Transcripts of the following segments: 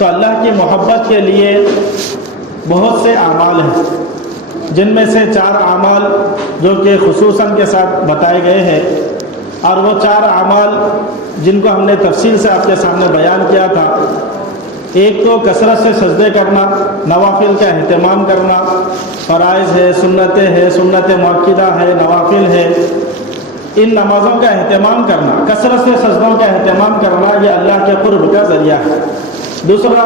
تو اللہ کی محبت کے لیے بہت سے اعمال ہیں، جن میں سے 4 اعمال جو کہ خصوصاً کے ساتھ بتائے گئے ہیں، اور وہ 4 اعمال جن کو ہم نے تفصیل سے آپ کے سامنے بیان کیا تھا۔ ایک تو کثرت سے سجدے کرنا، نوافل کا اہتمام کرنا، فرائض ہے، سنتیں ہے، سنت مؤکدہ ہے، نوافل ہے، ان نمازوں کا اہتمام کرنا، کثرت سے سجدوں کا اہتمام کرنا، یہ اللہ کے قرب کا ذریعہ ہے۔ دوسرا،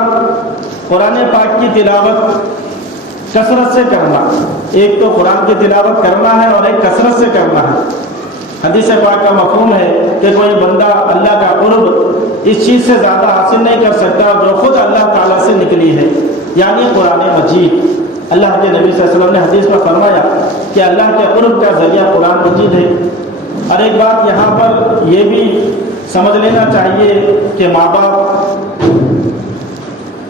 قرآن پاک کی تلاوت کثرت سے کرنا، ایک تو قرآن کی تلاوت کرنا ہے اور ایک کثرت سے کرنا ہے۔ حدیث پاک کا مفہوم ہے کہ کوئی بندہ اللہ کا قرب اس چیز سے زیادہ حاصل نہیں کر سکتا جو خود اللہ تعالیٰ سے نکلی ہے، یعنی قرآن مجید۔ اللہ کے نبی صلی اللہ علیہ وسلم نے حدیث میں فرمایا کہ اللہ کے قرب کا ذریعہ قرآن مجید ہے۔ اور ایک بات یہاں پر یہ بھی سمجھ لینا چاہیے کہ ماں باپ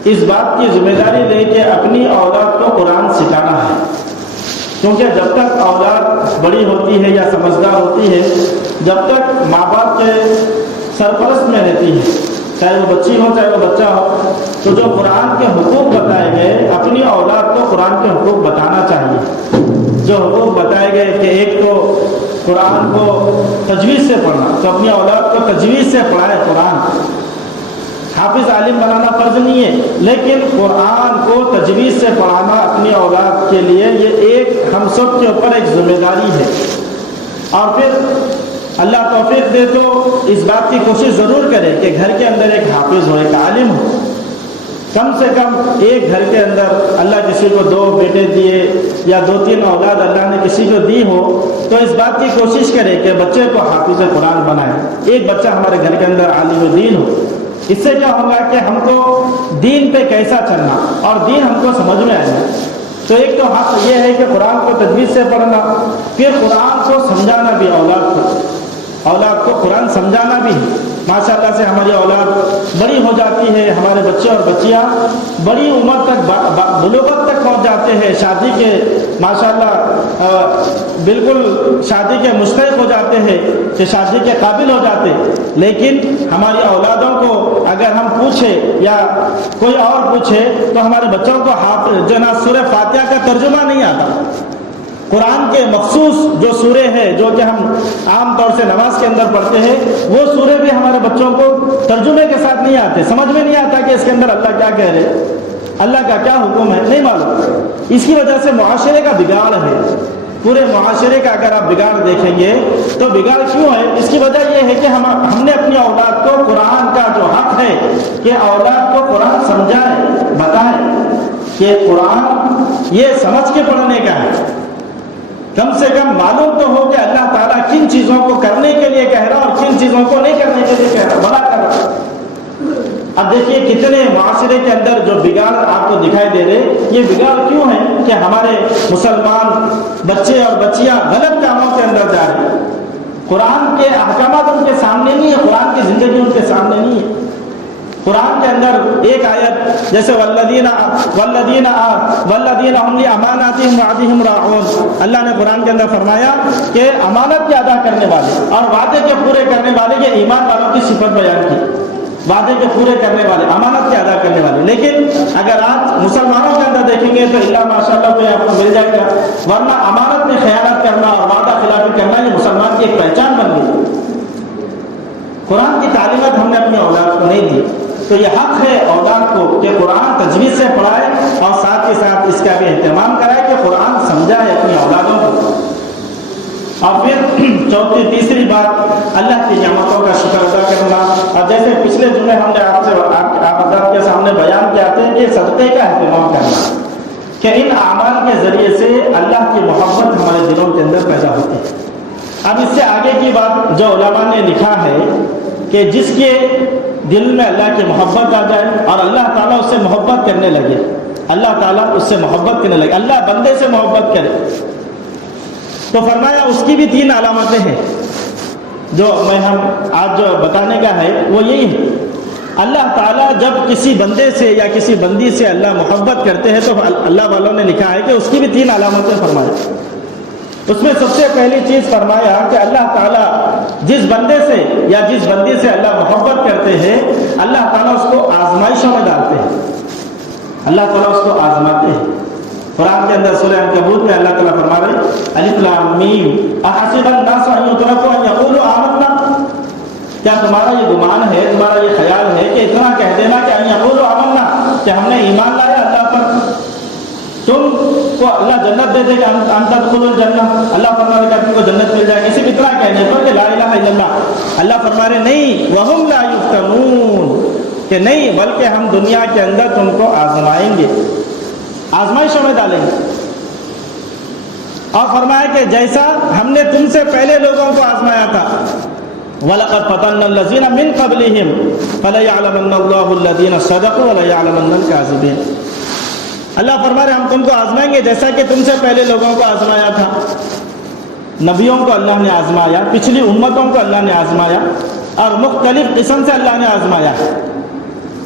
اس بات کی ذمہ داری لے کے اپنی اولاد کو قرآن سکھانا ہے، کیونکہ جب تک اولاد بڑی ہوتی ہے یا سمجھدار ہوتی ہے، جب تک ماں باپ کے سرپرست میں رہتی ہے، چاہے وہ بچی ہو چاہے وہ بچہ ہو، تو جو قرآن کے حقوق بتائے گئے اپنی اولاد کو قرآن کے حقوق بتانا چاہیے۔ جو حقوق بتائے گئے کہ ایک تو قرآن کو تجوید سے پڑھنا، تو اپنی اولاد کو تجوید سے پڑھائے قرآن۔ حافظ عالم بنانا فرض نہیں ہے، لیکن قرآن کو تجوید سے پڑھانا اپنی اولاد کے لیے یہ ایک ہم سب کے اوپر ایک ذمہ داری ہے۔ اور پھر اللہ توفیق دے تو اس بات کی کوشش ضرور کرے کہ گھر کے اندر ایک حافظ ہو، ایک عالم ہو، کم سے کم ایک گھر کے اندر اللہ کسی کو 2 بیٹے دیے یا 2-3 اولاد اللہ نے کسی کو دی ہو تو اس بات کی کوشش کرے کہ بچے کو حافظ قرآن بنائے، ایک بچہ ہمارے گھر کے اندر عالم دین ہو۔ اس سے کیا ہوگا کہ ہم کو دین پہ کیسا چلنا اور دین ہم کو سمجھ میں آئے گا۔ تو ایک تو حق یہ ہے کہ قرآن کو تجوید سے پڑھنا، پھر قرآن کو سمجھانا بھی اولاد کو قرآن سمجھانا بھی۔ ماشاءاللہ سے ہماری اولاد بڑی ہو جاتی ہے، ہمارے بچے اور بچیاں بڑی عمر تک بلوغت تک پہنچ جاتے ہیں، شادی کے ماشاءاللہ بالکل شادی کے مستحق ہو جاتے ہیں کہ شادی کے قابل ہو جاتے، لیکن ہماری اولادوں کو اگر ہم پوچھیں یا کوئی اور پوچھے تو ہمارے بچوں کو حافظ جناب سورہ فاتحہ کا ترجمہ نہیں آتا۔ قرآن کے مخصوص جو سورے ہیں جو کہ ہم عام طور سے نماز کے اندر پڑھتے ہیں، وہ سورے بھی ہمارے بچوں کو ترجمے کے ساتھ نہیں آتے، سمجھ میں نہیں آتا کہ اس کے اندر اللہ کیا کہہ رہے، اللہ کا کیا حکم ہے، نہیں معلوم۔ اس کی وجہ سے معاشرے کا بگاڑ ہے، پورے معاشرے کا اگر آپ بگاڑ دیکھیں گے تو بگاڑ کیوں ہے؟ اس کی وجہ یہ ہے کہ ہم نے اپنی اولاد کو قرآن کا جو حق ہے کہ اولاد کو قرآن سمجھائیں، بتائیں کہ قرآن یہ سمجھ کے پڑھنے کا ہے، کم سے کم معلوم تو ہو کہ اللہ تعالیٰ کن چیزوں کو کرنے کے لیے کہہ رہا اور کن چیزوں کو نہیں کرنے کے لیے کہہ رہا، بڑا کر رہا۔ اب دیکھیے کتنے معاشرے کے اندر جو بگاڑ آپ کو دکھائی دے رہے، یہ بگاڑ کیوں ہے کہ ہمارے مسلمان بچے اور بچیاں غلط کاموں کے اندر جا رہے ہیں، قرآن کے احکامات ان کے سامنے نہیں ہے، قرآن کی زندگی ان کے سامنے نہیں ہے۔ قرآن کے اندر ایک آیت جیسے والذین هم لأماناتهم وعدهم راعون، اللہ نے قرآن کے اندر فرمایا کہ امانت کے ادا کرنے والے اور وعدے کے پورے کرنے والے، یہ ایمان والوں کی صفت بیان کی، وعدے کے پورے کرنے والے، امانت کے ادا کرنے والے۔ لیکن اگر آج مسلمانوں کے اندر دیکھیں گے تو اللہ ماشاءاللہ کوئی آپ کو مل جائے گا، ورنہ امانت میں خیانت کرنا اور وعدہ خلافی کرنا یہ مسلمان کی ایک پہچان بن گئی۔ قرآن کی تعلیمات ہم نے اپنی اولاد کو نہیں دی، تو یہ حق ہے اولاد کو کہ قرآن تجوید سے پڑھائے اور ساتھ کے ساتھ اس کا بھی اہتمام کرائے کہ قرآن سمجھائے اپنی اولادوں کو۔ اور پھر تیسری بات اللہ کی نعمتوں کا شکر ادا کرنا، اور جیسے پچھلے جمعے ہم نے آپ حضرات کے سامنے بیان کیا تھا کہ صدقے کا اہتمام کرنا، کہ ان اعمال کے ذریعے سے اللہ کی محبت ہمارے دلوں کے اندر پیدا ہوتی ہے۔ اب اس سے آگے کی بات جو علماء نے لکھا ہے کہ جس کے دل میں اللہ کی محبت آ جائے اور اللہ تعالیٰ اس سے محبت کرنے لگے، اللہ تعالیٰ اس سے محبت کرنے لگے، اللہ بندے سے محبت کرے، تو فرمایا اس کی بھی 3 علامتیں ہیں جو ہم آج جو بتانے کا ہے وہ یہی ہے۔ اللہ تعالیٰ جب کسی بندے سے یا کسی بندی سے اللہ محبت کرتے ہیں تو اللہ والوں نے لکھا ہے کہ اس کی بھی 3 علامتیں فرمائی۔ اس میں سب سے پہلی چیز فرمایا کہ اللہ تعالیٰ جس بندے سے یا جس بندی سے اللہ محبت کرتے ہیں، اللہ تعالیٰ اس کو آزمائشوں میں ڈالتے ہیں۔ اللہ تعالیٰ اس کو آزماتے ہیں۔ قرآن کے اندر سورہ عنکبوت میں اللہ تعالیٰ فرما رہے الف لام میم احسب الناس ان یترکوا ان یقولوا آمنا، کیا تمہارا یہ گمان ہے، تمہارا یہ خیال ہے کہ اتنا کہہ دینا کہ ان یقولوا آمنا، کہ ہم نے ایمان لایا اللہ پر، تم کو اللہ جنت دے دے گا، ان تدخلوا الجنہ، اللہ فرما رہے کہ تم کو جنت مل جائے گی صرف اتنا کہنے پر کہ لا الہ الا اللہ۔ اللہ فرما رہے نہیں وہم لا یفتنون، کہ نہیں بلکہ ہم دنیا کے اندر تم کو آزمائیں گے، آزمائشوں میں ڈالیں گے۔ اور فرمایا کہ جیسا ہم نے تم سے پہلے لوگوں کو آزمایا تھا، وَلَقَدْ فَتَنَّا الَّذِينَ مِن قَبْلِهِمْ فَلَيَعْلَمَنَّ اللَّهُ الَّذِينَ صَدَقُوا وَلَيَعْلَمَنَّ الْكَاذِبِينَ۔ اللہ فرما رہے ہم تم کو آزمائیں گے جیسا کہ تم سے پہلے لوگوں کو آزمایا تھا۔ نبیوں کو اللہ نے آزمایا، پچھلی امتوں کو اللہ نے آزمایا، اور مختلف قسم سے اللہ نے آزمایا۔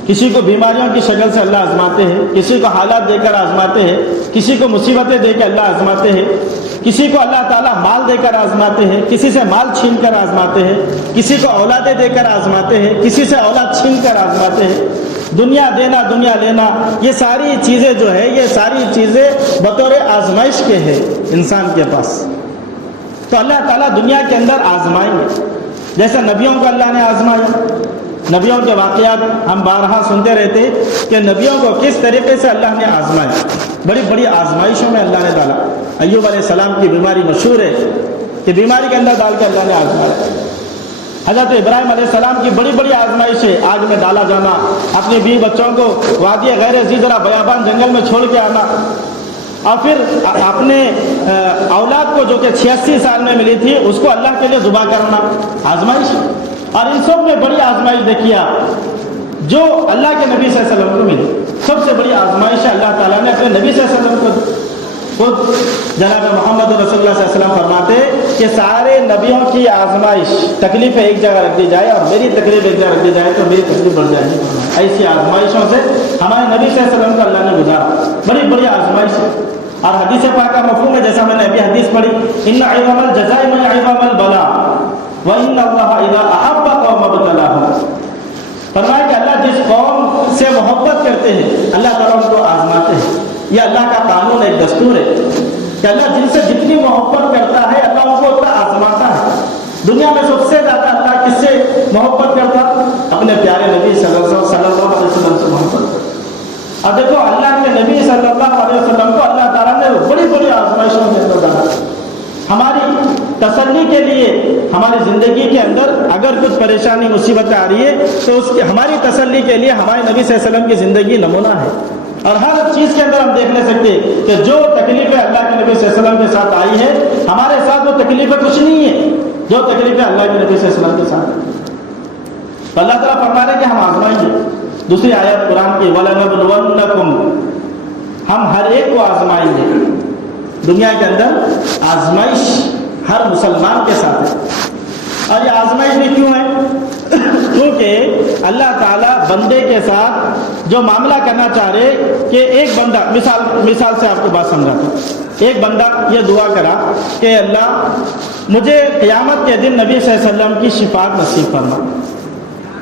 کسی کو بیماریوں کی شکل سے اللہ آزماتے ہیں، کسی کو حالات دے کر آزماتے ہیں، کسی کو مصیبتیں دے کے اللہ آزماتے ہیں، کسی کو اللہ تعالیٰ مال دے کر آزماتے ہیں، کسی سے مال چھین کر آزماتے ہیں، کسی کو اولادیں دے کر آزماتے ہیں، کسی سے اولاد چھین کر آزماتے ہیں۔ دنیا دینا دنیا لینا، یہ ساری چیزیں جو ہے یہ ساری چیزیں بطور آزمائش کے ہیں انسان کے پاس۔ تو اللہ تعالیٰ دنیا کے اندر آزمائیں گے، جیسے نبیوں کو اللہ نے آزمایا۔ نبیوں کے واقعات ہم بارہا سنتے رہتے کہ نبیوں کو کس طریقے سے اللہ نے آزمایا، بڑی بڑی آزمائشوں میں اللہ نے ڈالا۔ ایوب علیہ السلام کی بیماری مشہور ہے کہ بیماری کے اندر ڈال کے اللہ نے آزمایا۔ حضرت ابراہیم علیہ السلام کی بڑی بڑی آزمائش ہے، آگ میں ڈالا جانا، اپنے بیوی بچوں کو وادی غیر ذی زرع بیابان جنگل میں چھوڑ کے آنا، اور پھر اپنے اولاد کو جو کہ 86 سال میں ملی تھی اس کو اللہ کے لیے ذبح کرنا، آزمائش۔ اور ان سب میں بڑی آزمائش دیکھیے جو اللہ کے نبی صلی اللہ علیہ وسلم کو ملی، سب سے بڑی آزمائش ہے اللہ تعالیٰ نے اپنے نبی صلی اللہ علیہ وسلم کو خود جناب محمد رسول اللہ صلی اللہ علیہ وسلم فرماتے کہ سارے نبیوں کی آزمائش تکلیفیں ایک جگہ رکھ دی جائے اور میری تکلیف ایک جگہ رکھ دی جائے تو میری تکلیف بڑھ جائے گی۔ ایسی آزمائشوں سے ہمارے نبی صلی اللہ علیہ وسلم کو اللہ نے گزارا، بڑی بڑی آزمائش ہے۔ اور حدیث پاک کا مفہوم ہے، جیسا میں نے ابھی حدیث پڑھی، ان عظم الجزاء من عظم البلاء وَإِنَّ اللَّهَ إِذَا أَحَبَّ قَوْمًا ابْتَلَاهُمْ۔ فرمایا کہ اللہ جس قوم سے محبت کرتے ہیں اللہ تعالیٰ ان کو آزماتے ہیں۔ یہ اللہ کا قانون ایک دستور ہے کہ اللہ جن سے جتنی محبت کرتا ہے اللہ ان کو اتنا آزماتا ہے۔ دنیا میں سب سے زیادہ اللہ کس سے محبت کرتا؟ اپنے پیارے نبی صلی اللہ علیہ وسلم سے محبت کرتا۔ اب دیکھو اللہ کے نبی صلی اللہ علیہ وسلم کو اللہ تعالیٰ نے بڑی بڑی آزمائشوں کے اندر ڈالا۔ ہماری تسلی کے لیے ہماری زندگی کے اندر اگر کچھ پریشانی مصیبتیں آ رہی ہے تو اس کی ہماری تسلی کے لیے ہمارے نبی صلی اللہ علیہ وسلم کی زندگی نمونہ ہے۔ اور ہر چیز کے اندر ہم دیکھ لے سکتے کہ جو تکلیفیں اللہ کے نبی صلی اللہ علیہ وسلم کے ساتھ آئی ہے ہمارے ساتھ وہ تکلیفیں کچھ نہیں ہیں جو تکلیفیں اللہ کے نبی صلی اللہ علیہ وسلم کے ساتھ آئی۔ تو اللہ تعالیٰ فرما رہے کہ ہم آزمائیں گے۔ دوسری آیت قرآن کی وَلَنَبْلُوَنَّكُمْ، ہم ہر ایک کو آزمائیں گے۔ دنیا کے اندر آزمائش ہر مسلمان کے ساتھ ہے۔ اور یہ آزمائش بھی کیوں ہے؟ کیونکہ اللہ تعالیٰ بندے کے ساتھ جو معاملہ کرنا چاہ رہے کہ ایک بندہ، مثال سے آپ کو بات سمجھاتا ہوں، ایک بندہ یہ دعا کرا کہ اللہ مجھے قیامت کے دن نبی صلی اللہ علیہ وسلم کی شفاعت نصیب فرما،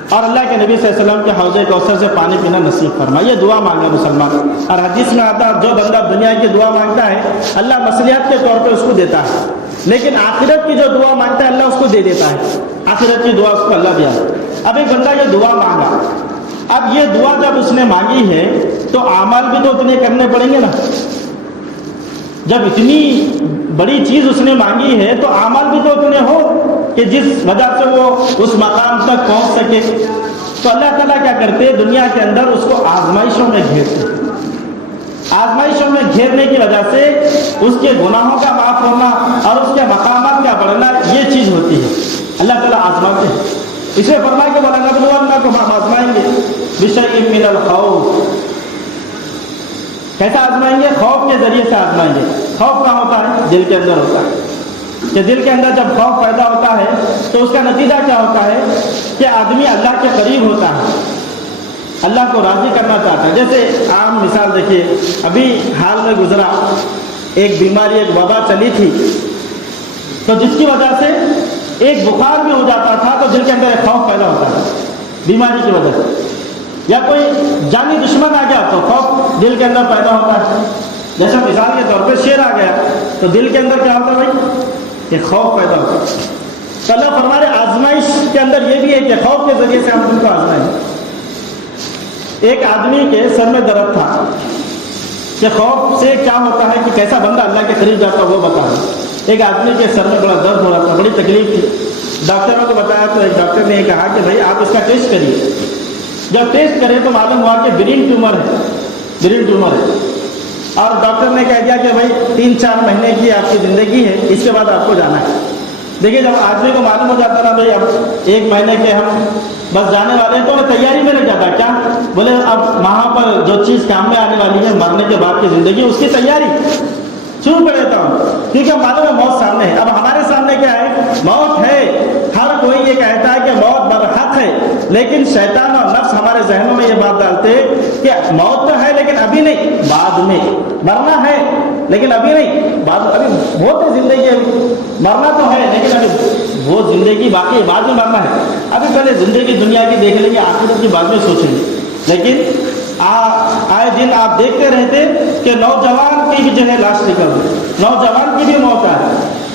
اور اللہ کے نبی صلی اللہ علیہ وسلم کے حوض کوثر سے پانی پینا نصیب فرما۔ یہ دعا مانگا مسلمان۔ اور حدیث میں آتا جو بندہ دنیا کی دعا مانگتا ہے اللہ مصلیحت کے طور پہ اس کو دیتا ہے، لیکن آخرت کی جو دعا مانگتا ہے اللہ اس کو دے دیتا ہے، آخرت کی دعا اس کو اللہ دیا۔ اب ایک بندہ یہ دعا مانگا، اب یہ دعا جب اس نے مانگی ہے تو اعمال بھی تو اتنے کرنے پڑیں گے نا۔ جب اتنی بڑی چیز اس نے مانگی ہے تو اعمال بھی تو اتنے ہو کہ جس وجہ سے وہ اس مقام تک پہنچ سکے۔ تو اللہ تعالیٰ کیا کرتے دنیا کے اندر اس کو آزمائشوں میں گھیرتے، آزمائشوں میں گھیرنے کی وجہ سے اس کے گناہوں کا معاف ہونا اور اس کے مقامات کا بڑھنا یہ چیز ہوتی ہے۔ اللہ تعالیٰ آزماتے ہیں، اس لیے فرمایا کہ وَلَنَبْلُوَنَّكُمْ، ہم آزمائیں گے بِشَيْءٍ مِّنَ الْخَوْفِ۔ کیسا آزمائیں گے؟ خوف کے ذریعے سے آزمائیں گے۔ خوف کہاں ہوتا ہے؟ دل کے اندر ہوتا ہے کہ دل کے اندر جب خوف پیدا ہوتا ہے تو اس کا نتیجہ کیا ہوتا ہے کہ آدمی اللہ کے قریب ہوتا ہے، اللہ کو راضی کرنا چاہتا ہے۔ جیسے عام مثال دیکھیے، ابھی حال میں گزرا ایک بیماری، ایک وبا چلی تھی، تو جس کی وجہ سے ایک بخار بھی ہو جاتا تھا تو دل کے اندر ایک خوف پیدا ہوتا ہے بیماری کی وجہ سے۔ یا کوئی جانی دشمن آ گیا تو خوف دل کے اندر پیدا ہوتا ہے. جیسا مثال کے طور پہ شیر آ گیا تو دل کے اندر کیا ہوتا ہے بھائی؟ کہ خوف پیدا ہوتا ہے. تو اللہ فرما رہے آزمائش کے اندر یہ بھی ہے کہ خوف کے ذریعے سے ہم ان کو آزمائیں. ایک آدمی کے سر میں درد تھا کہ خوف سے کیا ہوتا ہے کہ کیسا بندہ اللہ کے قریب جاتا ہے وہ بتا رہا. ایک آدمی کے سر میں بڑا درد ہو رہا تھا, بڑی تکلیف تھی. ڈاکٹروں کو بتایا تو ایک ڈاکٹر نے یہ کہا کہ بھائی آپ اس کا ٹیسٹ کریے. جب ٹیسٹ کرے تو معلوم ہوا کہ برین ٹیومر ہے. اور ڈاکٹر نے کہہ دیا کہ بھائی 3-4 مہینے کی آپ کی زندگی ہے, اس کے بعد آپ کو جانا ہے. دیکھیے جب آدمی کو معلوم ہو جاتا نا بھائی اب 1 مہینے کے ہم بس جانے والے ہیں تو وہ تیاری میں لگ جاتا. کیا بولے اب وہاں پر جو چیز کام میں آنے والی ہے مرنے کے بعد کی زندگی, اس کی تیاری شروع کر دیتا ہوں, کیونکہ معلوم ہے موت سامنے ہے. اب ہمارے سامنے کیا ہے؟ موت ہے. ہر کوئی یہ کہتا ہے کہ موت برحق ہے, لیکن شیطان اور نفس ہمارے ذہنوں میں یہ بات ڈالتے کہ موت تو ہے لیکن ابھی نہیں, بعد میں مرنا ہے لیکن ابھی نہیں, ابھی بہت ہے زندگی, ابھی مرنا تو ہے لیکن ابھی وہ زندگی باقی ہے, بعد میں مرنا ہے. ابھی پہلے زندگی دنیا کی دیکھ لیں گے, آخرت کی بعد میں سوچیں گے. لیکن آئے دن آپ دیکھتے رہتے کہ نوجوان کی بھی جو ہے لاش نکل رہی, نوجوان کی بھی موت ہے,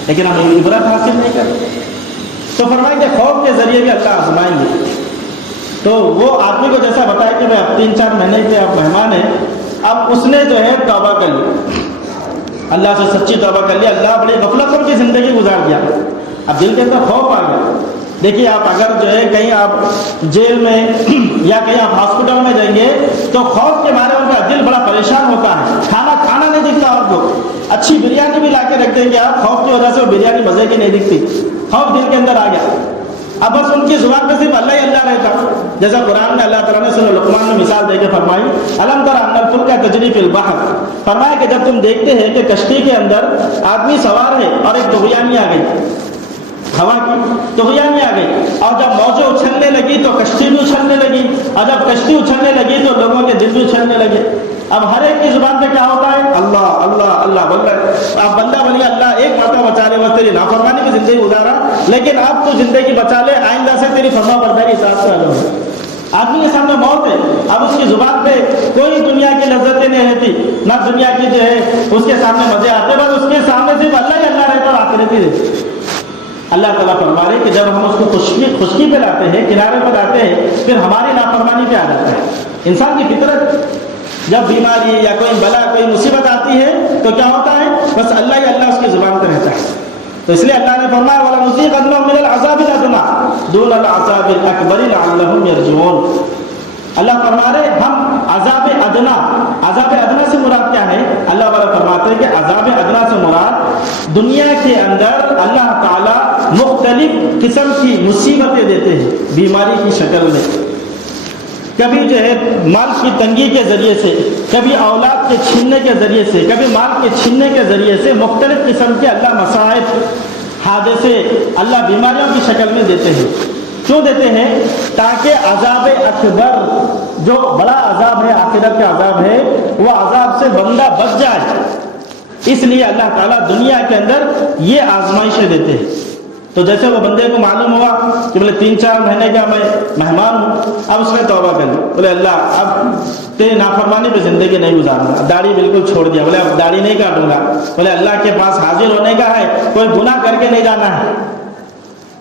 لیکن ہم عبرت حاصل نہیں کرتے. تو فرمائیں کہ خوف کے ذریعے بھی اللہ آزمائیں گے. تو وہ آدمی کو جیسا بتایا کہ اب 3-4 مہینے کے آپ مہمان ہیں, اب اس نے جو ہے توبہ کر لی, اللہ سے سچی توبہ کر لی, اللہ بڑی غفلتوں کی زندگی گزار دیا. اب دل کے اندر خوف آ گیا. دیکھیے آپ اگر جو ہے کہیں آپ جیل میں یا کہیں آپ ہاسپٹل میں جائیں گے تو خوف کے مارے ان کا دل بڑا پریشان ہوتا ہے, کھانا نہیں دکھتا. آپ کو اچھی بریانی بھی لا کے رکھ دیں گے آپ, خوف کی وجہ سے وہ بریانی مزے کی نہیں دکھتی, خوف دل کے اندر آ گیا. اب بس ان کی زبان پہ صرف اللہ ہی اللہ رہتا. جیسا قرآن میں اللہ تعالیٰ نے سورہ لقمان میں مثال دے کے فرمائی, الم تر ان الفلک تجری فی البحر, فرمایا کہ جب تم دیکھتے ہیں کہ کشتی کے اندر آدمی سوار ہے اور ایک طغیانی آ گئی, ہوا کی طغیانی آ گئی, اور جب موجیں اچھلنے لگی تو کشتی بھی اچھلنے لگی, اور جب کشتی اچھلنے لگی تو لوگوں کے دل بھی اچھلنے لگے. اب ہر ایک کی زبان پہ کیا ہوتا ہے؟ اللہ اللہ اللہ بول رہا ہے. اب بندہ بنیا اللہ ایک مرتبہ بچا لے, بس تیری نافرمانی کی زندگی گزارا, لیکن اب تو زندگی بچا لے, آئندہ سے تیری فرما برداری اطاعت سے آ. آدمی کے سامنے موت ہے, اب اس کی زبان پہ کوئی دنیا کی لذتیں نہیں رہتی, نہ دنیا کی جو ہے اس کے سامنے مزے آتے, بس اس کے سامنے صرف اللہ ہی اللہ رہتا اور آخرت ہی رہتی. اللہ تعالیٰ فرما رہے کہ جب ہم اس کو خشکی پہ لاتے ہیں, کنارے پر لاتے ہیں, پھر ہماری نافرمانی پہ آ جاتا ہے. انسان کی فطرت جب بیماری یا کوئی بلا کوئی مصیبت آتی ہے تو کیا ہوتا ہے؟ بس اللہ ہی اللہ اس کی زبان پہ رہتا ہے. تو اس لیے اللہ نے فرمایا وَلَنُذِيقَنَّهُم مِّنَ الْعَذَابِ الْأَدْنَىٰ دُونَ الْعَذَابِ الْأَكْبَرِ لَعَلَّهُمْ يَرْجِعُونَ. اللہ فرما رہے ہم عذاب ادنا, عذاب ادنا سے مراد کیا ہے؟ اللہ والا فرماتے ہیں کہ عذاب ادنا سے مراد دنیا کے اندر اللہ تعالیٰ مختلف قسم کی مصیبتیں دیتے ہیں, بیماری کی شکل میں, کبھی جو ہے مال کی تنگی کے ذریعے سے, کبھی اولاد کے چھیننے کے ذریعے سے, کبھی مال کے چھیننے کے ذریعے سے, مختلف قسم کے اللہ مصائب حادثے اللہ بیماریوں کی شکل میں دیتے ہیں. کیوں دیتے ہیں؟ تاکہ عذاب اکبر جو بڑا عذاب ہے, آخرت کا عذاب ہے, وہ عذاب سے بندہ بچ جائے. اس لیے اللہ تعالیٰ دنیا کے اندر یہ آزمائشیں دیتے ہیں. تو جیسے وہ بندے کو معلوم ہوا کہ بولے 3-4 مہینے کا میں مہمان ہوں, اب اس نے توبہ کر لی, بولے اللہ اب تیری نافرمانی پہ زندگی نہیں گزاروں گا, داڑھی بالکل چھوڑ دیا, بولے اب داڑھی نہیں کاٹوں گا, بولے اللہ کے پاس حاضر ہونے کا ہے, کوئی گناہ کر کے نہیں جانا ہے.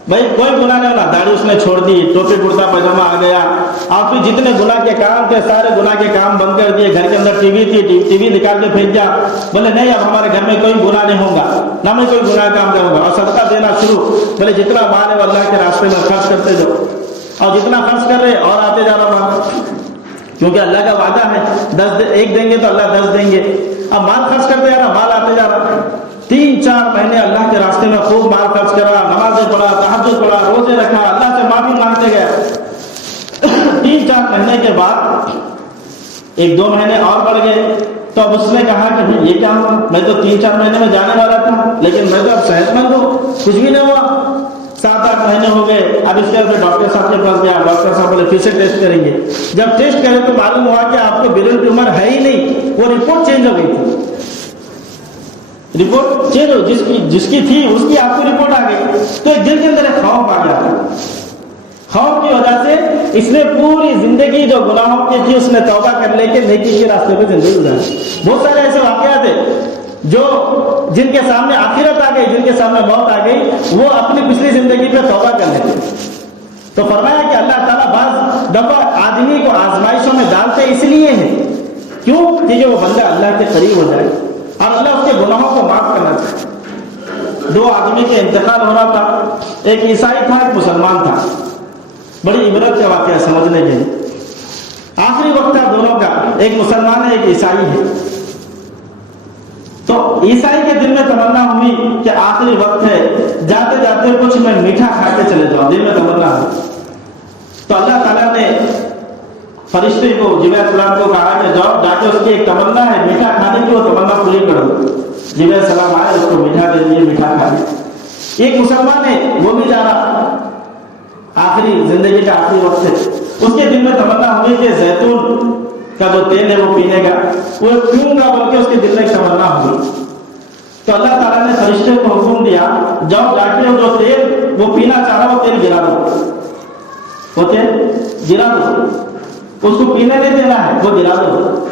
بھائی کوئی گناہ نہیں ہونا, داڑھی اس نے چھوڑ دی, ٹوپی کرتا پاجامہ آ گیا, اور پھر جتنے گناہ کے کام تھے سارے گناہ کے کام بند کر دیے. گھر کے اندر ٹی وی تھی, ٹی وی نکال کے پھینک دیا, بولے نہیں اب ہمارے گھر میں کوئی گناہ نہیں ہوگا, نہ میں کوئی گناہ کام کروں گا. اور صدقہ دینا شروع, بولے جتنا مال ہے وہ اللہ کے راستے میں خرچ کرتے جاؤ, اور جتنا خرچ کر رہے اور آتے جا رہا مال, کیونکہ اللہ کا وعدہ ہے 1 دیں گے تو اللہ 10 دیں گے. اب مال خرچ کرتے جا رہا, مال آتے جا رہا. 3-4 مہینے اللہ کے راستے میں خوب مال خرچ کرا, نمازیں پڑھا, تہجد پڑھا, روزے رکھا, اللہ سے معافی مانگتے گیا. 3-4 مہینے کے بعد 1-2 مہینے اور بڑھ گئے, تو اب اس نے کہا کہ یہ کیا ہوا, میں تو 3-4 مہینے میں جانے والا تھا, لیکن میں تو اب صحت مند ہوں, کچھ بھی نہیں ہوا. 7-8 مہینے ہو گئے. اب اس کے بعد ڈاکٹر صاحب کے پاس گیا, ڈاکٹر صاحب بولے پھر سے ٹیسٹ کریں گے. جب ٹیسٹ کرے تو معلوم ہوا کہ آپ کو برین ٹیومر ہے ہی نہیں, وہ رپورٹ چینج ہو گئی تھی. رپورٹ چینج ہو, جس کی تھی اس کی آپ کو رپورٹ آ گئی. تو ایک دل کے اندر ایک خوف آ گیا, خوف کی وجہ سے اس نے پوری زندگی جو گناہوں کی تھی اس نے توبہ کر لے کے نیکی کے راستے پہ زندگی گزاری. بہت سارے ایسے واقعات ہیں جو جن کے سامنے آخرت آ گئی, جن کے سامنے موت آ گئی, وہ اپنی پچھلی زندگی پہ توبہ کر لیتے. تو فرمایا کہ اللہ تعالیٰ بعض دفعہ آدمی کو آزمائشوں میں ڈالتے اس لیے ہے, کیوں؟ کہ وہ بندہ اللہ کے قریب ہو جائے اور اللہ اس کے گناہوں کو معاف کرنا چاہے. 2 آدمی کے انتقال ہو رہا تھا, ایک عیسائی تھا, ایک مسلمان تھا. بڑی عبرت کا واقعہ سمجھنے کے لیے. آخری وقت تھا دونوں کا, ایک مسلمان ہے, ایک عیسائی ہے. تو عیسائی کے دل میں تمنا ہوئی کہ آخری وقت ہے, جاتے جاتے کچھ میں میٹھا کھا کے چلے جاؤں, دل میں تمنا ہوئی. تو اللہ تعالیٰ نے فرشتے کو جبرائیل السلام کو کہا کہ جاؤ جا کے اس کی ایک تمنا ہے میٹھا کھانے کی, وہ تمنا پوری کرو. جبرائیل السلام آئے, اس کو میٹھا دے دیے, میٹھا کھا لیا. ایک مسلمان ہے, وہ بھی جا رہا, آخری زندگی کا آخری وقت ہے. اس کے دل میں تمنا ہوئی کہ زیتون کا جو تیل ہے وہ پینے کا, وہ پیوں گا بلکہ اس کے دل میں تمنا ہوئی. تو اللہ تعالیٰ نے فرشتے کو حکم دیا, جاؤ جا کے جو تیل وہ پینا چاہ رہا وہ تیل گرا دو, وہ تیل گرا دو, اس کو پینے نہیں دینا ہے, وہ گرا دو.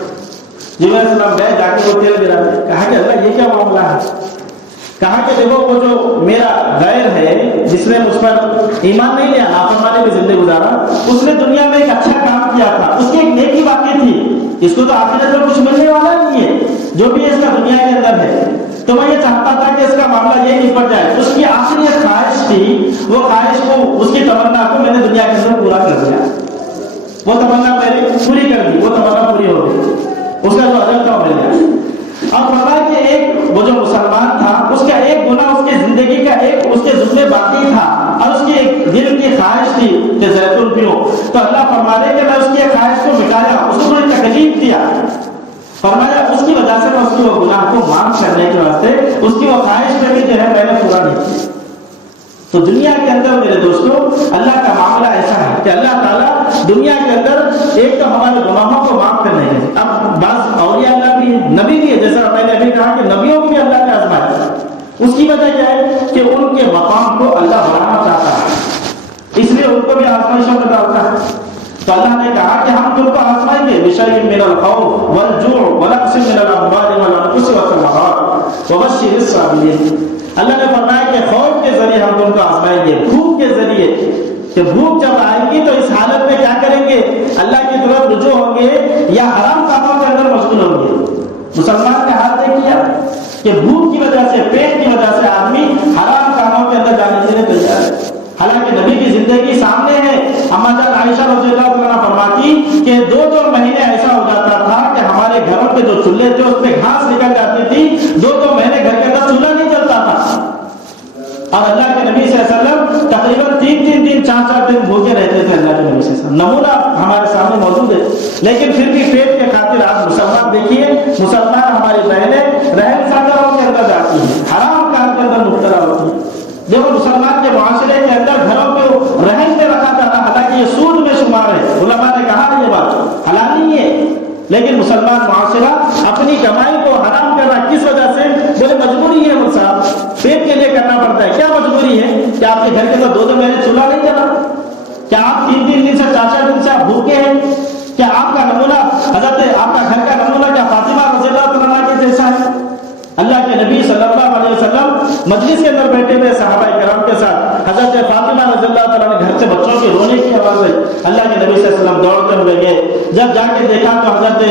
جبرائیل السلام گئے, جا کے وہ تیل گرا دے. کہا کہ اللہ یہ کیا معاملہ ہے؟ کہا کہ دیکھو وہ جو میرا غیر ہے جس نے مجھ پر ایمان نہیں لیا, نافرمانی میں زندگی گزارا, اس نے دنیا میں ایک اچھا کام کیا تھا, اس کی ایک نیکی باقی تھی, اس کو تو آخرت میں کچھ ملنے والا نہیں ہے, جو بھی اس کا دنیا کے اندر ہے. تو میں یہ چاہتا تھا کہ اس کا معاملہ یہ نپٹ جائے. اس کی آخری ایک خواہش تھی, وہ خواہش کو, اس کی تمنا کو میں نے دنیا کے اندر پورا کر دیا. وہ تمنا میں نے پوری کر دی, وہ تمنا پوری ہو گئی, اس کا جو اجر تھا وہ مل گیا. اور فرمایا کہ ایک وہ جو مسلمان تھا, اس کا ایک گناہ اس کی زندگی کا ایک اس کے ذمہ باقی تھا, اور اس کی ایک دل کی خواہش تھی کہ زیتون پیو. تو اللہ فرمایا کہ میں اس کی خواہش کو مٹایا, اس کو کوئی تکلیف دیا. فرمایا اس کی وجہ سے میں اس کی وہ گناہ کو معاف کرنے کے واسطے اس کی وہ خواہش میں بھی جو ہے میں نے پورا نہیں کیا. تو دنیا کے اندر میرے دوستوں اللہ کا معاملہ ایسا ہے کہ اللہ تعالیٰ دنیا کے اندر ایک تو ہمارے گناہوں کو معاف کرنے کے لیے, اب بعض اولیاء اللہ بھی نبی بھی ہے, جیسا میں نے ابھی کہا کہ نبیوں کو بھی اللہ نے آزمایا. اس کی وجہ کیا ہے کہ ان کے مقام کو اللہ بڑھانا چاہتا ہے, اس لیے ان کو بھی آزمائشوں میں ڈالتا ہے. تو اللہ نے کہا کہ ہم تم کو آزمائیں گے, بشیء من الخوف والجوع ونقص من الاموال والانفس والثمرات وبشر الصابرین. اللہ نے فرمایا کہ خوف کے ذریعے ہم تم کو آزمائیں گے, بھوک کے ذریعے, کہ بھوک جب آئے گی تو اس حالت میں کیا کریں گے, اللہ کی طرف رجوع ہوں گے یا حرام کاموں کے اندر مشغول ہوں گے. مسلمان نے حال یہ کیا کہ بھوک کی وجہ سے, پیٹ کی وجہ سے آدمی حرام کاموں کے اندر جانے کے لیے تیار ہے. حالانکہ نبی کی زندگی سامنے ہے. اما جان عائشہ رضی اللہ عنہا فرماتی کہ 2 مہینے ایسا ہو جاتا تھا کہ ہمارے گھروں کے جو چولہے تھے اس پہ گھاس نکل جاتی تھی, 2 مہینے گھر کے اندر چولہا نہیں جلتا تھا. اور اللہ کے نبی صلی اللہ علیہ وسلم تقریباً 3 دن 4 دن بھوکے رہتے تھے. اللہ کے نبی صلی اللہ علیہ وسلم نمونہ ہمارے سامنے موجود ہے. لیکن پھر بھی پیٹ کے خاطر آپ مسلمان دیکھیے, مسلمان ہماری بہنیں رہن سہن کے اندر جاتی ہیں, حرام کام کے اندر مبتلا ہوتی ہیں. دیکھو مسلمان کے معاشرے کے اندر گھروں کو رہن میں رکھا جاتا, حالانکہ یہ سود میں شمار ہے. علماء نے کہا یہ بات حلال نہیں ہے, لیکن مسلمان معاشرہ اپنی کمائی کو حرام کر رہا. کس وجہ سے؟ بولے مجبوری ہے مل صاحب, پیٹ کے لیے کرنا پڑتا ہے. کیا مجبوری ہے کہ آپ کے گھر کے اندر 2 مہینے چولہا نہیں چلا؟ کیا آپ 3 دن سے 4 دن سے آپ بھوکے ہیں؟ کیا آپ کا نمونہ حضرت آپ کا گھر کا نمونہ کیا فاطمہ رضی اللہ عنہا کے جیسا ہے؟ اللہ کے نبی صلی اللہ علیہ وسلم مجلس کے اندر بیٹھے ہوئے صحابہ کرام کے ساتھ, حضرت فاطمہ رضی اللہ عنہا نے گھر سے بچوں کے رونے کی آواز آئی. اللہ کے نبی صلی اللہ علیہ وسلم دوڑتے ہوئے گئے, جب جا کے دیکھا تو حضرت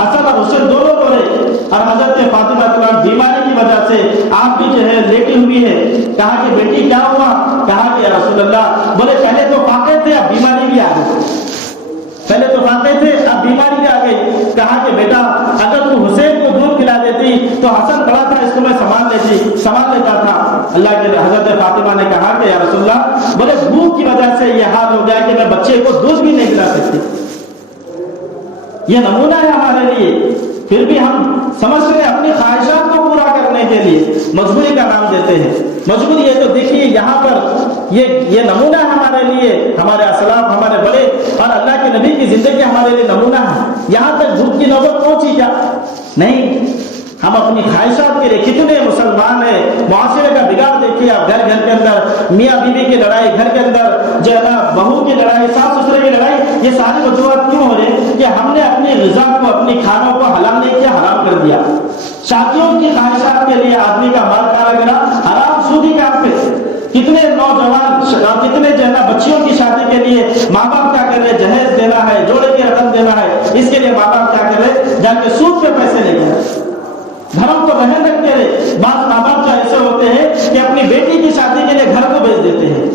حسن اور حسین دونوں رو رہے, اور حضرت فاطمہ بیماری کی وجہ سے آپ بھی جو ہے لیٹی ہوئی ہے. کہا کہ بیٹی کیا ہوا؟ کہا کہ یا رسول اللہ, بولے پہلے تو فاقے تھے اب بیماری بھی آ گئی. پہلے تو فاقے تھے اب بیماری بھی آ گئی. کہا کہ بیٹا اگر تو حسین کو دودھ پلا دیتی تو حسن بڑا تھا, اس کو میں سنبھال لیتا تھا. اللہ کے حضرت فاطمہ نے کہا کہ یا رسول اللہ, بولے بھوک کی وجہ سے یہ حال ہو گیا کہ میں بچے کو دودھ بھی نہیں پلا سکتی. یہ نمونہ ہے ہمارے لیے. پھر بھی ہم سمجھ رہے اپنی خواہشات کو پورا کرنے کے لیے مجبوری کا نام دیتے ہیں. مجبوری ہے تو دیکھیے یہاں پر یہ نمونہ ہے ہمارے لیے, ہمارے اسلاف, ہمارے بڑے اور اللہ کے نبی کی زندگی ہمارے لیے نمونہ ہے. یہاں تک بھوک کی نوبت پہنچی کیا؟ نہیں. ہم اپنی خواہشات کے لیے کتنے مسلمان ہیں، معاشرے کا بگاڑ دیکھیے آپ، گھر گھر کے اندر میاں بیوی کی لڑائی، گھر کے اندر جو ہے نا بہو کی لڑائی، ساس سسرے کی لڑائی، یہ ساری وجوہات کیوں ہو رہی ہیں کہ ہم نے اپنی غذا کو، اپنی کھانوں کو حلال نہیں کیا، حرام کر دیا۔ شادیوں کی خواہشات کے لیے آدمی کا مال کہاں لگ رہا، حرام سودی کام پہ۔ کتنے نوجوان، کتنے جو ہے نا بچیوں کی شادی کے لیے ماں باپ کیا کر رہے، جہیز دینا ہے، جوڑے کی رقم دینا ہے، اس کے لیے ماں باپ کیا کر رہے، جا کے سود پہ پیسے لے گئے۔ دھرم کو بہن رکھتے رہے۔ بعض ماں باپ جو ایسے ہوتے ہیں کہ اپنی بیٹی کی شادی کے لیے گھر کو بیچ دیتے ہیں۔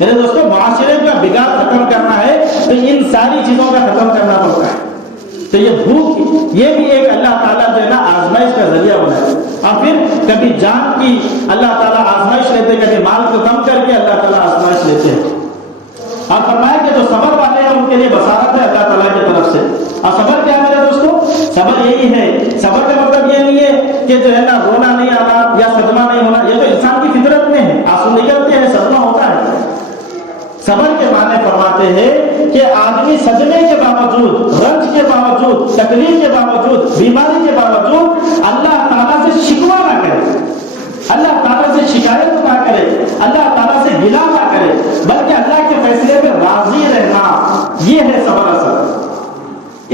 میرے دوستوں، معاشرے کا بگاڑ ختم کرنا ہے تو ان ساری چیزوں کا ختم کرنا پڑتا ہے۔ تو یہ بھوک، یہ بھی ایک اللہ تعالیٰ جو ہے نا آزمائش کا ذریعہ بنا ہے۔ اور پھر کبھی جان کی اللہ تعالیٰ آزمائش لیتے، کبھی مال کو کم کر کے اللہ تعالیٰ آزمائش لیتے ہیں۔ اور فرمایا کہ جو صبر والے ہیں ان کے لیے بصارت ہے اللہ تعالیٰ کی طرف سے۔ اور صبر کیا ہے میرے دوستوں؟ صبر یہی ہے، صبر کا مطلب یہ نہیں ہے کہ جو ہے نا رونا نہیں آنا یا صدمہ نہیں ہونا، یہ تو انسان کی فطرت میں ہے، آنسو نکلتے ہیں، صدمہ ہوتا ہے۔ صبر کے معنی فرماتے ہیں کہ آدمی صدمے کے باوجود، رنج کے باوجود، تکلیف کے باوجود، بیماری کے باوجود اللہ تعالیٰ سے شکوہ نہ کرے، اللہ تعالیٰ سے شکایت نہ کرے، اللہ تعالیٰ سے گلہ نہ کرے، بلکہ اللہ کے فیصلے پہ راضی رہنا، یہ ہے صبر اصل۔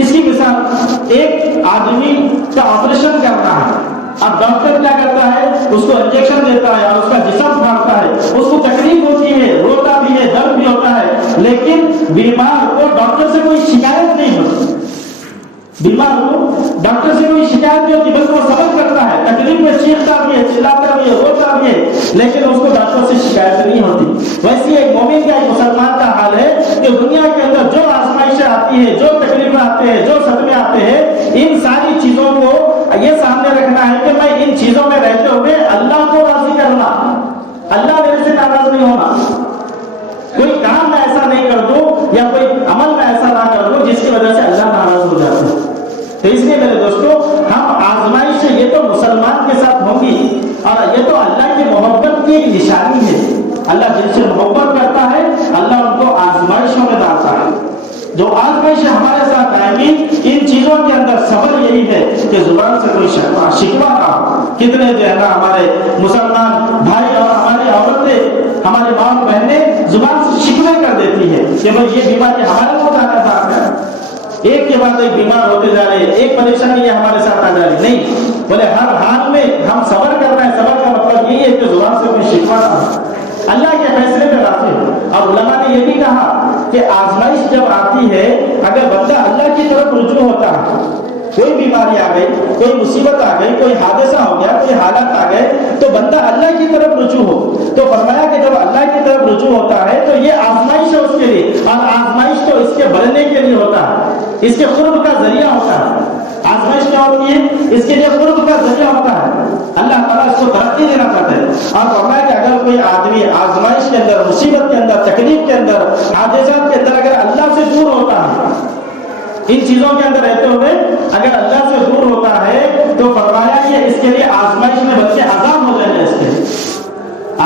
اس کی مثال، ایک آدمی کا آپریشن کرنا ہے، اب ڈاکٹر کیا کرتا ہے، اس کو انجیکشن دیتا ہے اور اس کا جسم پھاڑتا ہے، اس کو تکلیف ہوتی ہے، روتا بھی ہے، درد بھی ہوتا ہے، لیکن بیمار کو ڈاکٹر سے کوئی شکایت نہیں ہوتی، بیمار کو ڈاکٹر سے کوئی شکایت نہیں ہوتی، بلکہ وہ صبر کرتا ہے، تکلیف میں چیختا بھی ہے، چلاتا بھی ہے، روتا بھی ہے، لیکن اس کو ڈاکٹر سے شکایت نہیں ہوتی۔ ویسے ایک مومن کا، ایک مسلمان کا حال ہے کہ دنیا کے اندر جو آزمائشیں آتی ہے، جو تکلیفیں آتے ہیں، جو صدمے آتے ہیں، ان ساری چیزوں کو یہ سامنے رکھنا ہے کہ میں ان چیزوں میں رہتے ہوئے اللہ کو راضی کرنا، اللہ میرے سے ناراض نہیں ہونا، کوئی کام میں ایسا نہیں کر دوں یا کوئی عمل میں ایسا نہ کر دوں جس کی وجہ سے اللہ ناراض ہو جاتا ہے۔ تو اس لیے میرے دوستوں، ہم آزمائش یہ تو مسلمان کے ساتھ ہوں گی، اور یہ تو اللہ کی محبت کی ایک نشانی ہے۔ اللہ جن سے محبت کرتا ہے اللہ ان کو آزمائشوں میں ڈالتا ہے۔ جو آزمائش ہمارے ساتھ آئیں گی، ان چیزوں کے اندر صبر یہی ہے کہ زبان سے کوئی شکوہ نہ ہو۔ کتنے جو ہے نا ہمارے مسلمان بھائی اور ہماری عورتیں، ہماری ماں بہنیں زبان سے شکوے کر دیتی ہے کہ بھائی یہ بیماری ہمارے کو زیادہ ساتھ ہے، ایک کے بعد ایک بیمار ہوتے جا رہے ہیں، ایک پریشانی ہمارے ساتھ آ جا رہی، نہیں، بولے ہر حال میں ہم صبر کر رہے ہیں۔ صبر کا مطلب یہی ہے کہ زبان سے کوئی شکوہ نہ ہو، اللہ کے فیصلے پہ راضی ہو۔ اور علماء نے یہ بھی کہا کہ آزمائش جب آتی ہے، اگر بندہ اللہ کی طرف رجوع ہوتا ہے، کوئی بیماری آ گئی، کوئی مصیبت آ گئی، کوئی حادثہ ہو گیا، کوئی حالات آ گئے، تو بندہ اللہ کی طرف رجوع ہو، تو فرمایا کہ جب اللہ کی طرف رجوع ہوتا ہے تو یہ آزمائش ہے اس کے لیے، اور آزمائش تو اس کے بڑھنے کے لیے ہوتا ہے، اس کے قرب کا ذریعہ ہوتا ہے۔ آزمائش کیا ہوتی ہے؟ اس کے لیے قرب کا ذریعہ ہوتا ہے، اللہ تعالیٰ اس کو ترقی دینا چاہتے ہیں۔ اور فرمایا کہ اگر کوئی آدمی آزمائش کے اندر، مصیبت کے اندر، تکلیف کے اندر، حادثات کے اندر اگر اللہ سے دور ہوتا ہے، ان چیزوں کے اندر رہتے ہوئے اگر اللہ سے دور ہوتا ہے، تو فرمایا کہ اس کے لیے آزمائش میں بچے عذاب ہو جائیں گے، اس کے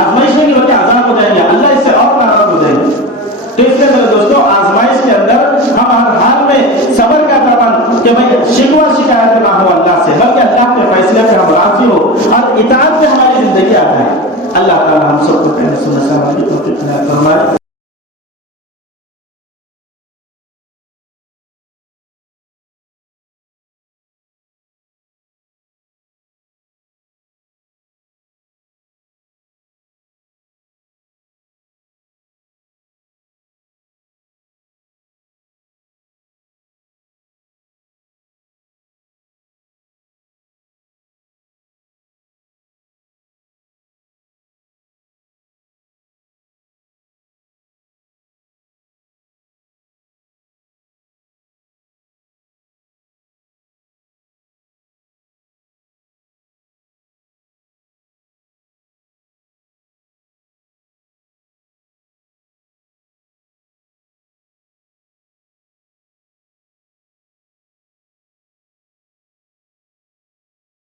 آزمائش میں بچے عذاب ہو جائیں گے، اللہ اس سے اور ناراض ہو جائیں گے۔ تو اس لیے میرے دوستوں، آزمائش کے اندر ہم ہر حال میں صبر کا پابند کہ بھائی شکوہ شکایت نہ ہو